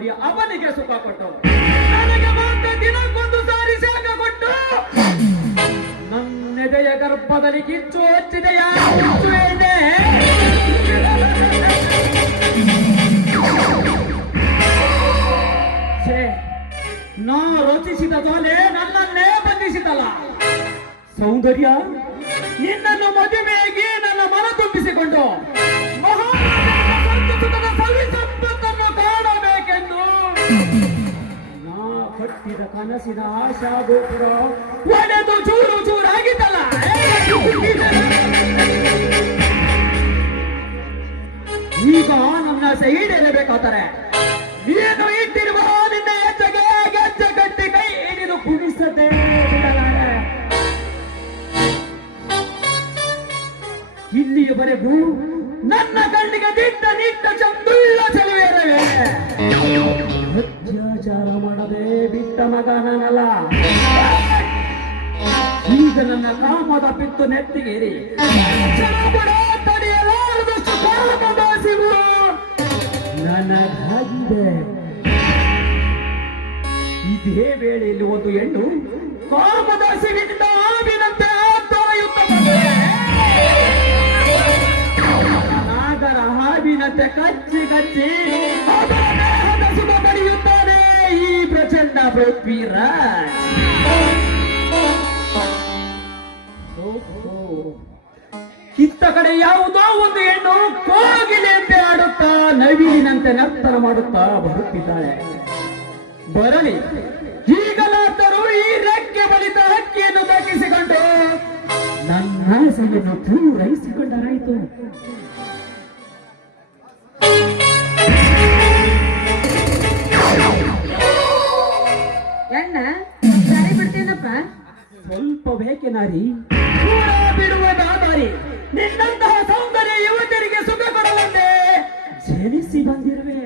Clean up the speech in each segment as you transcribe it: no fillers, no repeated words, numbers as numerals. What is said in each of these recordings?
ಸಾರಿ ಅವನಿಗೆ ಸುಖ ಕೊಟ್ಟು ನನಗೆ ಮಾತ್ರ ದಿನಕ್ಕೊಂದು ಸಾರಿ ಶಾಖ ಕೊಟ್ಟು ನನ್ನೆದೆಯ ಗರ್ಭದಲ್ಲಿ ಕಿಚ್ಚು ಹಚ್ಚಿದೆಯಾ ಹುಚ್ಚುವೇನೆ? ನಾ ರೋಚಿಸಿದ ಜೋಲೆ ನನ್ನನ್ನೇ ಬಂಧಿಸಿದಲ್ಲ. ಸೌಂದರ್ಯ, ನಿನ್ನನ್ನು ಮದುವೆಯಾಗಿ ನನ್ನ ಮನ ತುಂಬಿಸಿಕೊಂಡು ಮಹಾರಾಜನ ಸವಿ ಸಂಪತ್ತನ್ನು ಕಾಣಬೇಕೆಂದು ನಾ ಕಟ್ಟಿದ ಕನಸಿನ ಆಶಾ ಗೋಪುರ ಒಡೆದು ಚೂರು ಚೂರಾಗಿದ್ದಲ್ಲ. ಈಗ ನನ್ನ ಈಡೇರಬೇಕಾದರೆ ನೀನು ಇಟ್ಟಿರುವ ನಿನ್ನ ಹೆಜ್ಜೆಗೆ ಗೆಜ್ಜೆ ಕಟ್ಟಿ ಕೈ ಹಿಡಿದು ಕುಣಿಸದೆ ಬಿಡಲಾರೆ. ಇಲ್ಲಿಯವರೆಗೂ ನನ್ನ ಕಣ್ಣಿಗೆ ದಿಟ್ಟ ನಿಟ್ಟ ಚಂದುಳ್ಳ ಚೆಲುವೆರವೇ ಅತ್ಯಾಚಾರ ಮಾಡದೆ ಬಿಟ್ಟ ಮಗ ನಾನಲ್ಲ. ಈಗ ನನ್ನ ಕಾಮದ ಪಿತ್ತು ನೆತ್ತಿಗೇರಿ ತಡೆಯಲಾರದಷ್ಟು ಕಾಮದ ಸಿಗುವ ನನಗಾಗಿದೆ. ಇದೇ ವೇಳೆಯಲ್ಲಿ ಒಂದು ಹೆಣ್ಣು ಕಾಮದ ಸಿಗಿನಿಂದ ಆವಿನಂತೆ ನಾಗರ ಹಾವಿನಂತೆ ಕಚ್ಚಿ ಕಚ್ಚಿ ಅದರ ದೇಹದ ಸುಖ ಪಡೆಯುತ್ತಾನೆ ಈ ಪ್ರಚಂಡ ಪೃಥ್ವಿರಾಜ್. ಇತ್ತ ಕಡೆ ಯಾವುದೋ ಒಂದು ಹೆಣ್ಣು ಕೋಗಿಲೆಂತೆ ಆಡುತ್ತಾ ನವಿಲಿನಂತೆ ನರ್ತನ ಮಾಡುತ್ತಾ ಬರುತ್ತಿದ್ದಾಳೆ. ಬರಲಿ, ಈಗಲಾದರೂ ಈ ರೆಕ್ಕೆ ಬಲಿತ ಹಕ್ಕಿಯನ್ನು ದಕ್ಕಿಸಿಕೊಂಡು ನನ್ನ ಆಸೆಯನ್ನು ಪೂರೈಸಿಕೊಂಡರಾಯಿತು. ಎಣ್ಣ ಸರಿ ಬಿಡ್ತೀನಪ್ಪ. ಸ್ವಲ್ಪ ಬೇಕೆ ನಾರಿ, ಬಿಡುವುದಾದಾರಿ. ನಿನ್ನಂತಹ ಸೌಂದರ್ಯ ಯುವತಿಯರಿಗೆ ಸುಖ ಕೊಡಲಂತೆ ಜನಿಸಿ ಬಂದಿರುವೆ.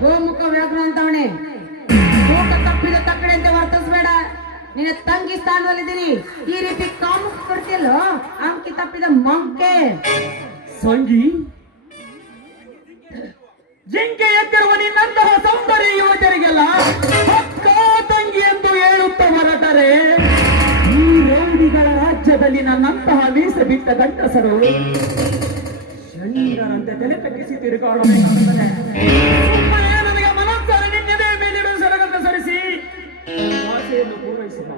ಗೋಮುಖ ವ್ಯಾಘ್ರ ಅಂತವಣೆ, ತೂಕ ತಪ್ಪಿದ ತಕ್ಕಡೆ ಅಂತ ವರ್ತಿಸ್ಬೇಡ. ನಿನ್ನ ತಂಗಿ ಸ್ಥಾನದಲ್ಲಿದ್ದೀನಿ. ಈ ರೀತಿ ಕಾಮುಕ ಕೊಡ್ತಿಯಲ್ಲೋ ಅಂಕಿ ತಪ್ಪಿದ ಮಂಕೆ. ಸಂಗಿ, ಜಿಂಕೆ ಎದ್ದಿರುವ ನಿನ್ನಂತಹ ಸೌಂದರ್ಯ ಯುವತಿಯರಿಗೆಲ್ಲ ಅಕ್ಕ ತಂಗಿ ಎಂದು ಹೇಳುತ್ತಾ ಹೊರಟರೆ ಈ ರೌಡಿಗಳ ರಾಜ್ಯದಲ್ಲಿ ನನ್ನಂತಹ ಮೀಸೆ ಬಿಟ್ಟ ಗಂಡಸರು ಶಂಕರಂತೆ ತಲೆ ತಗ್ಗಿಸಿ ತಿರುಗಾಡಬೇಕಾಗುತ್ತದೆ. ನನಗೆ ಮನಸ್ಸಾರ ನಿನ್ನೆದೆ ಮೇಲಿಡುವ ಸರಗನ್ನು ಸರಿಸಿ ಆಸೆಯನ್ನು ಪೂರೈಸಿದ.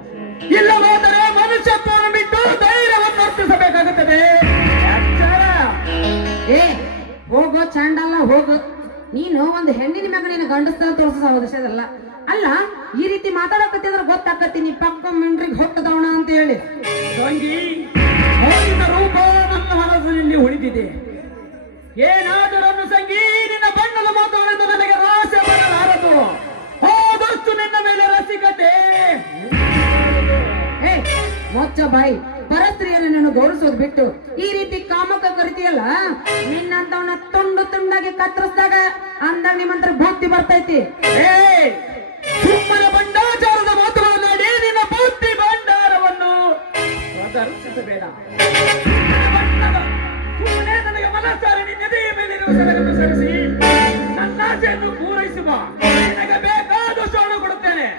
ಇಲ್ಲವಾದರೆ ಮನುಷ್ಯತ್ವವನ್ನು ಬಿಟ್ಟು ಧೈರ್ಯವನ್ನು ವರ್ತಿಸಬೇಕಾಗುತ್ತದೆ. ಹೋಗೋ ಚಾಂಡಲ್ಲ ಹೋಗು. ನೀನು ಒಂದು ಹೆಣ್ಣಿನ ಮ್ಯಾಗ ನೀನು ಗಂಡಸ್ತ ತೋರಿಸೋ ಅವಶ್ಯದಲ್ಲ. ಅಲ್ಲ, ಈ ರೀತಿ ಮಾತಾಡಕತ್ತಿದ್ರೆ ಗೊತ್ತಾಕತ್ತಿ ನೀ ಪಕ್ಕ ಮಿಂಡ್ರಿಗೆ ಹೊಟ್ಟದವಣ ಅಂತ ಹೇಳಿ. ತಂಗಿ, ಹೋಗಿನ ರೂಪ ನನ್ನ ಮನಸ್ಸಿನಲ್ಲಿ ಉಳಿದಿದೆ. ಏನಾದರೂ ಸಂಗಿ, ನಿನ್ನ ಬಣ್ಣದ ಮಾತುಗಳಿಂದ ನನಗೆ ರಹಸ್ಯ ಬರಲಾರದು. ಹೋದಷ್ಟು ನಿನ್ನ ಮೇಲೆ ರಸಿಕತೆ. ಮೊಚ್ಚ ಬಾಯಿ, ಪರಸ್ತ್ರೀಯನ್ನು ನೀನು ಗೌರವಿಸೋದು ಬಿಟ್ಟು ಈ ರೀತಿ ಕಾಮಕ ಕರಿತೀಯಲ್ಲ, ನಿನ್ನಂತವನ್ನ ತುಂಡು ತುಂಡಾಗಿ ಕತ್ತರಿಸಿದಾಗ ಅಂದಾಗ ನಿಮ್ಮಂತ್ರ ಬುದ್ಧಿ ಬರ್ತೈತಿ. ಸುಮ್ಮನೆ ಭಂಡಾಚಾರದ ಮಾತುಗಳನ್ನಾಡಿ ನಿನ್ನ ಬುದ್ಧಿ ಭಂಡಾರವನ್ನು ಪ್ರದರ್ಶಿಸಬೇಡ. ಸುಮ್ಮನೆ ನನಗೆ ಮನಸ್ಸಾರೆ ನಿನ್ನೆದೆಯ ಮೇಲಿರುವ ಸರಗನ್ನು ಸರಿಸಿ ನನ್ನ ಆಸೆಯನ್ನು ಪೂರೈಸುವ. ನಿನಗೆ ಬೇಕಾದಷ್ಟು ಹಣ ಕೊಡುತ್ತೇನೆ.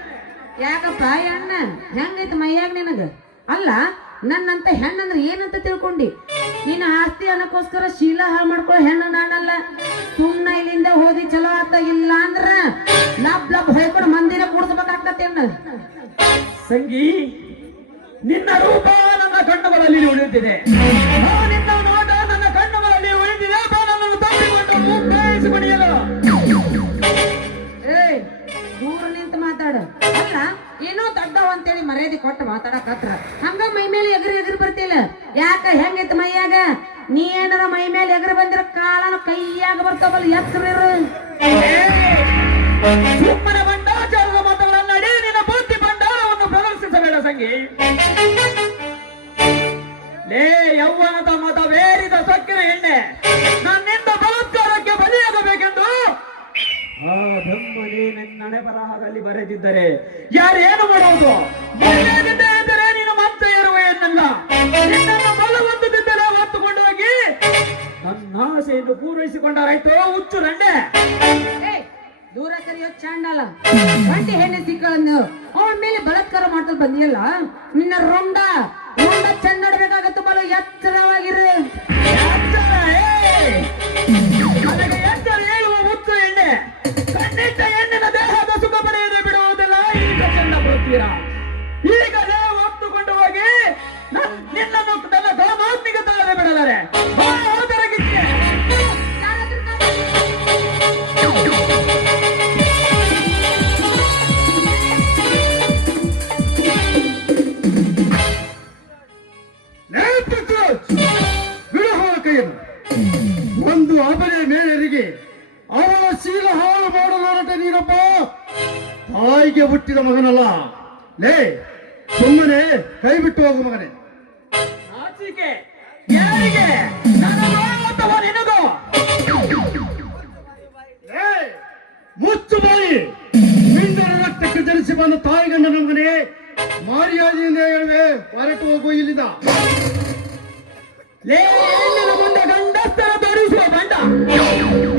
ಯಾಕಪ್ಪ ಅಣ್ಣ, ಹೆಂಗೈತೆ ಮೈಯಾಗ ನಿನಗ? ಅಲ್ಲ, ನನ್ನಂತ ಹೆಣ್ಣಂದ್ರೆ ಏನಂತ ತಿಳ್ಕೊಂಡಿ? ನಿನ್ನ ಆಸ್ತಿ ಅನ್ನಕ್ಕೋಸ್ಕರ ಶೀಲ ಹಾಳು ಮಾಡ್ಕೊಳ್ಳೋ ಹೆಣ್ಣು ನಾನಲ್ಲ. ಸುಮ್ಮನೆ ಇಲ್ಲಿಂದ ಹೋದಿ ಚಲೋ ಆತ. ಇಲ್ಲ ಅಂದ್ರ ಲಬ್ ಲಬ್ ಹೊಯ್ಕೊಂಡು ಮಂದಿರ ಕೂಡಿಸ್ಬೇಕಾಗ್ತೇನ. ಸಂಗಿ, ನಿನ್ನ ರೂಪ ನನ್ನ ಕಣ್ಣುಗಳಲ್ಲಿ ಉಳಿದಿದೆ. ನಿನ್ನ ನೋಟ ನನ್ನ ಕಣ್ಣುಗಳಲ್ಲಿ ಉಳಿದಿದೆ. ನನ್ನನ್ನು ತಪ್ಪಿಕೊಂಡು ಉಪಯೋಗಿಸಿಕೊಳ್ಳಲು ದೂರ ನಿಂತು ಮಾತಾಡು. ಅಲ್ಲ, ಏನೋ ದೊಡ್ಡವ ಅಂತೇಳಿ ಮರ್ಯಾದೆ ಕೊಟ್ಟು ಮಾತಾಡಕತ್ರ ಹಂಗ ಮೈ ಮೇಲೆ ಎಗರಿ ಬರ್ತಿಲ್ಲ. ಯಾಕ ಹೆಂಗೈತಿ ಮೈಯಾಗ? ನೀ ಏನಾರ ಮೈ ಮೇಲೆ ಎಗರಿ ಬಂದಿರ ಕಾಳನ ಕೈಯಾಗ ಬರ್ತಾವಲ್ಲ ಎತ್ತರಿರು. ಸುಮ್ಮನೆ ಭಂಡಾಚಾರದ ಮಾತುಗಳನ್ನಾಡಿ ನಿನ್ನ ಬುದ್ಧಿ ಭಂಡಾರವನ್ನು ಪ್ರದರ್ಶಿಸಬೇಡ ಸಂಗಿ. ಲೇ ಯೌವನದ ಮತವೇರಿದ ಸಕ್ಕಿನ ಎಣ್ಣೆ, ನನ್ನಿಂದ ಬಲಾತ್ಕಾರಕ್ಕೆ ಬಲಿಯಾಗಬೇಕೆಂದು ಆ ಬ್ರಹ್ಮನೇ ನನ್ನಣೆ ಬರಹದಲ್ಲಿ ಬರೆದಿದ್ದರೆ ಯಾರೇನು ಮಾಡುವುದು? ಎಂದರೆ ನೀನು ಮತ್ತೆ ಇರುವೆಯನ್ನಲ್ಲ, ನಿನ್ನನ್ನು ಬಲವಂತದಿಂದಲೇ ಹೊತ್ತುಕೊಂಡು ಹೋಗಿ ನನ್ನ ಆಸೆಯನ್ನು ಪೂರೈಸಿಕೊಂಡರಾಯ್ತು ಹುಚ್ಚು ರಂಡೆ. ದೂರ ಕರೆಯೋ ಚಾಂಡಾಲ ಗಂಟೆ ಹೆಣ್ಣೆ ಸಿಕ್ಕಳಂದು ಅವಳ ಮೇಲೆ ಬಲಾತ್ಕಾರ ಮಾಡ್ತಾ ಬಂದಿಯಲ್ಲ, ನಿನ್ನ ರೊಂಡ ಚೆಂಡಾಡ್ಬೇಕಾಗತ್ತ ಬಲ ಎಚ್ಚರವಾಗಿರು. ನನಗೆ ಎಚ್ಚರ ಹೇಳುವ ಮುತ್ತು ಎಣ್ಣೆ, ಖಂಡಿತ ಹೆಣ್ಣಿನ ದೇಹದ ಸುಖ ಪಡೆಯದೆ ಬಿಡುವುದಿಲ್ಲ. ಈಗ ಚೆಂದ ಬರುತ್ತೀರಾ, ಈಗಲೇ ಒತ್ತುಕೊಂಡು ಹೋಗಿ ನಿನ್ನನ್ನು ನನ್ನ ಧರ್ಮಾತ್ಮಿಕ ತಾಳದೆ ಬಿಡಲಾರೆ. ಒಂದು ಅಬಲೆ ಮೇಳರಿಗೆ ಅವಳ ಶೀಲ ಹಾಳು ಮಾಡಲು ಹೊರಟ ನೀನಪ್ಪ ತಾಯಿಗೆ ಹುಟ್ಟಿದ ಮಗನಲ್ಲ. ಲೇ, ಸುಮ್ಮನೆ ಕೈ ಬಿಟ್ಟು ಹೋಗು ಮಗನೇ. ಆಚಿಕೆ ಯಾರಿಗೆ? ನನಗೋ ಅಥವಾ ನಿನಗೋ? ಲೇ, ಮುಚ್ಚು ಬಾಯಿ. ಮಿಂಡರ ರಕ್ತಕ್ಕೆ ಜನಿಸಿ ಬಂದ ತಾಯಿ ಗಂಡನ ಮಗನೇ, ಮರ್ಯಾದೆಯಿಂದ ಹೇಳುವೆ, ಹೊರಟು ಹೋಗು ಇಲ್ಲಿಂದ. ಲೇ, ನಿನ್ನ ಮುಂದೆ ಗಂಡಸ್ತರ ತೋರಿಸುವ ಬಂಡ,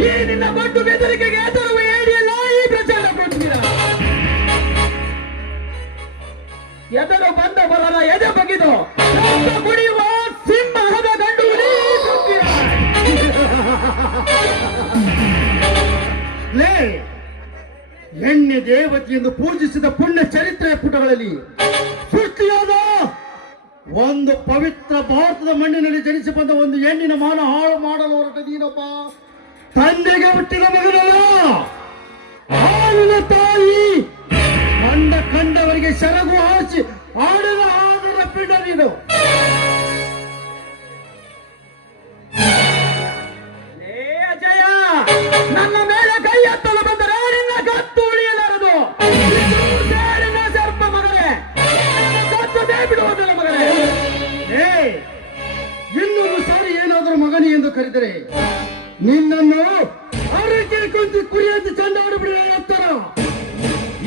ಈ ನಿನ್ನ ಬಟ್ಟು ಬೆದರಿಕೆಗೆ ಎದುರುವ ಏಡಿಯಲ್ಲ ಈ ಪ್ರಚಾರ ಕೊಡ್ತೀರಾ? ಎದರು ಬಂದ ಬರಲ್ಲ ಎದೆ ಬಗಿದು ರಕ್ತ ಕುಡಿಯುವ ಸಿಂಹದ ಗಂಡು ಹುಲಿ ಸುತ್ತೀರಾ? ಲೇ, ಎಣ್ಣೆ ದೇವತೆ ಎಂದು ಪೂಜಿಸಿದ ಪುಣ್ಯ ಚರಿತ್ರೆಯ ಪುಟಗಳಲ್ಲಿ ಸೃಷ್ಟಿಯಾದ ಒಂದು ಪವಿತ್ರ ಭಾರತದ ಮಣ್ಣಿನಲ್ಲಿ ಜನಿಸಿ ಬಂದ ಒಂದು ಹೆಣ್ಣಿನ ಮಾನ ಹಾಳು ಮಾಡಲು ಹೊರಟ ನೀನೊಬ್ಬ ತಂದೆಗೆ ಹುಟ್ಟಿದ ಮಗನಲ್ಲ. ಹಾಲಿನ ತಾಯಿ ಕಂಡವರಿಗೆ ಸೆರಗು ಹಾಸಿ ಆಡಿದ ಆದರ ಪಿಂಡ ನೀನು. ಲೇ ಅಜಯ, ನನ್ನ ಮೇಲೆ ಕೈ ಎತ್ತಲು ಬಂದರೆ ನಿನ್ನ ಕತ್ತು ಉಳಿಯಲಾರದು. ಸೇರಿನ ಸರ್ಪ ಮಗನೇ, ಕತ್ತದೇ ಬಿಡುವುದಿಲ್ಲ ಮಗನೇ. ಏ, ಇನ್ನೊಂದು ಸಾರಿ ಏನಾದರೂ ಮಗನಿ ಎಂದು ಕರೆದರೆ ನಿನ್ನನ್ನು ಆರೋಗ್ಯ ಕೊಂದು ಕುರಿಯಂತೆ ಚಂಡಾಡಿಬಿಡುವ ಎತ್ತರ.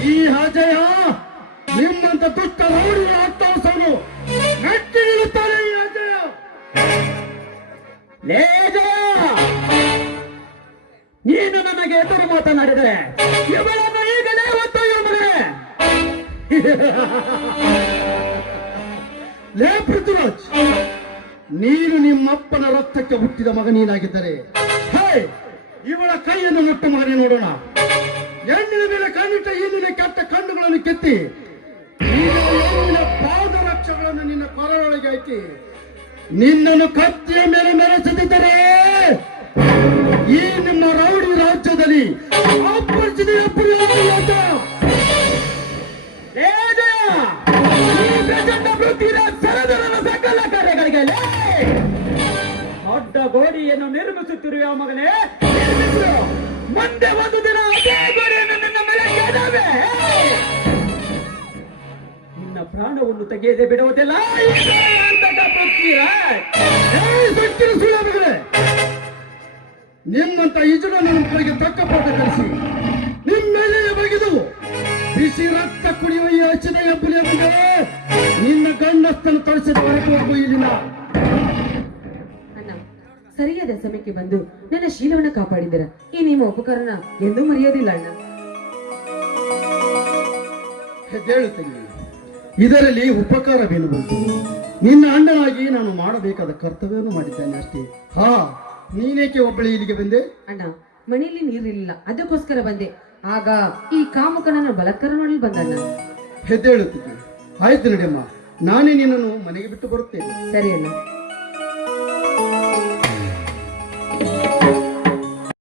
ಈ ಅಜಯ ನಿಮ್ಮಂತ ದುಷ್ಟ ರೌಡಿಯ ಅಟ್ಟಹಾಸವನ್ನು ಮೆಟ್ಟಿ ನಿಲ್ಲುತ್ತಾನೆ. ಈ ಅಜಯ, ಲೇ ಜಯ, ನೀನು ನನಗೆ ಎದುರು ಮಾತನಾಡಿದರೆ ಇವಳನ್ನು ಈಗಲೇ ಒತ್ತೊಯ್ಯುವ ಮಗನೇ. ಲೇ ಪೃಥ್ವಿರಾಜ್, ನೀನು ನಿಮ್ಮಪ್ಪನ ರಕ್ತಕ್ಕೆ ಹುಟ್ಟಿದ ಮಗ ನೀನಾಗಿದ್ದರೆ ಹೇ, ಇವಳ ಕೈಯನ್ನು ಮುಟ್ಟು ಮಾರಿ ನೋಡೋಣ. ಹೆಣ್ಣಿನ ಮೇಲೆ ಕಣ್ಣಿಟ್ಟ ಈ ನಿನ್ನ ಕೆಟ್ಟ ಕಣ್ಣುಗಳನ್ನು ಕೆತ್ತಿ ಈಗ ಹೆಣ್ಣಿನ ಪಾದರಕ್ಷೆಗಳನ್ನು ನಿನ್ನ ಕೊರಳೊಳಗೆ ಹಾಕಿ ನಿನ್ನನ್ನು ಕತ್ತಿಯ ಮೇಲೆ ಮೆರೆಸುತ್ತಿದ್ದರೆ ಈ ನಿಮ್ಮ ರೌಡಿ ರಾಜ್ಯದಲ್ಲಿ ಅಪರಿಚಿತ ಲೇ ಜಯ, ಈ ಪ್ರಚಂಡ ಪೃಥ್ವಿರಾಜ್ ಸರದರನ ಸಕಲ ಕಾರ್ಯಗಳಿಗೆ ದೊಡ್ಡ ಗೋಡೆಯನ್ನು ನಿರ್ಮಿಸುತ್ತಿರುವ ಮಗನೇ, ನಿರ್ಮಿಸು. ಮುಂದೆ ಒಂದು ದಿನ ಅದೇ ಗೋಡೆಯನ್ನು ನಿನ್ನ ಮೇಲೆ ಕೆಡವೆ. ನಿನ್ನ ಪ್ರಾಣವನ್ನು ತೆಗೆಯದೆ ಬಿಡುವುದಿಲ್ಲ ಈ ಅಂತಕ ಪೃಥ್ವಿರಾಜ್. ಸುಳ್ಳೇ, ನಿಮ್ಮಂತ ಇಜುಡ ನನ್ನ ಮಕ್ಕಳಿಗೆ ತಕ್ಕ ಪಾಠ ಕಲಿಸಿ ನಿಮ್ಮೆಲೆಯ ಬಗೆದು ಬಿಸಿ ರಕ್ತ ಕುಡಿಯುವ ಈ ಹಚ್ಚಿದ ಹೆಬ್ಬುಲಿಯ ಮುಂದೆ ನಿನ್ನ ಗಂಡಸ್ತನ್ನು ತಳಿಸಿದ ಹೊರಟು ಹೋಗು ಇಲ್ಲಿನ. ಅಣ್ಣ, ಸರಿಯಾದ ಸಮಯಕ್ಕೆ ಬಂದು ನನ್ನ ಶೀಲವನ್ನ ಕಾಪಾಡಿದ್ದೀರ. ಈ ನಿಮ್ಮ ಉಪಕಾರನ ಎಂದೂ ಮರೆಯೋದಿಲ್ಲ ಅಣ್ಣ. ಹೇಳುತ್ತೇನೆ, ಇದರಲ್ಲಿ ಉಪಕಾರವೇನುವುದು? ನಿನ್ನ ಅಣ್ಣನಾಗಿ ನಾನು ಮಾಡಬೇಕಾದ ಕರ್ತವ್ಯವನ್ನು ಮಾಡಿದ್ದೇನೆ ಅಷ್ಟೇ. ಹಾ, ನೀನೇಕೆ ಒಬ್ಬಳೆ ಇಲ್ಲಿಗೆ ಬಂದೆ? ಅಣ್ಣ, ಮನೆಯಲ್ಲಿ ನೀರಿರಲಿಲ್ಲ, ಅದಕ್ಕೋಸ್ಕರ ಬಂದೆ. ಆಗ ಈ ಕಾಮುಕನನ್ನು ಬಲಾತ್ಕಾರ ಮಾಡಲು ಬಂದಣ್ಣ. ಹೆದ್ದೇಳುತ್ತಿದ್ದೆ. ಆಯ್ತು ನಡಿಯಮ್ಮ, ನಾನೇ ನಿನ್ನನ್ನು ಮನೆಗೆ ಬಿಟ್ಟು ಬರುತ್ತೇನೆ. ಸರಿ ಅಣ್ಣ.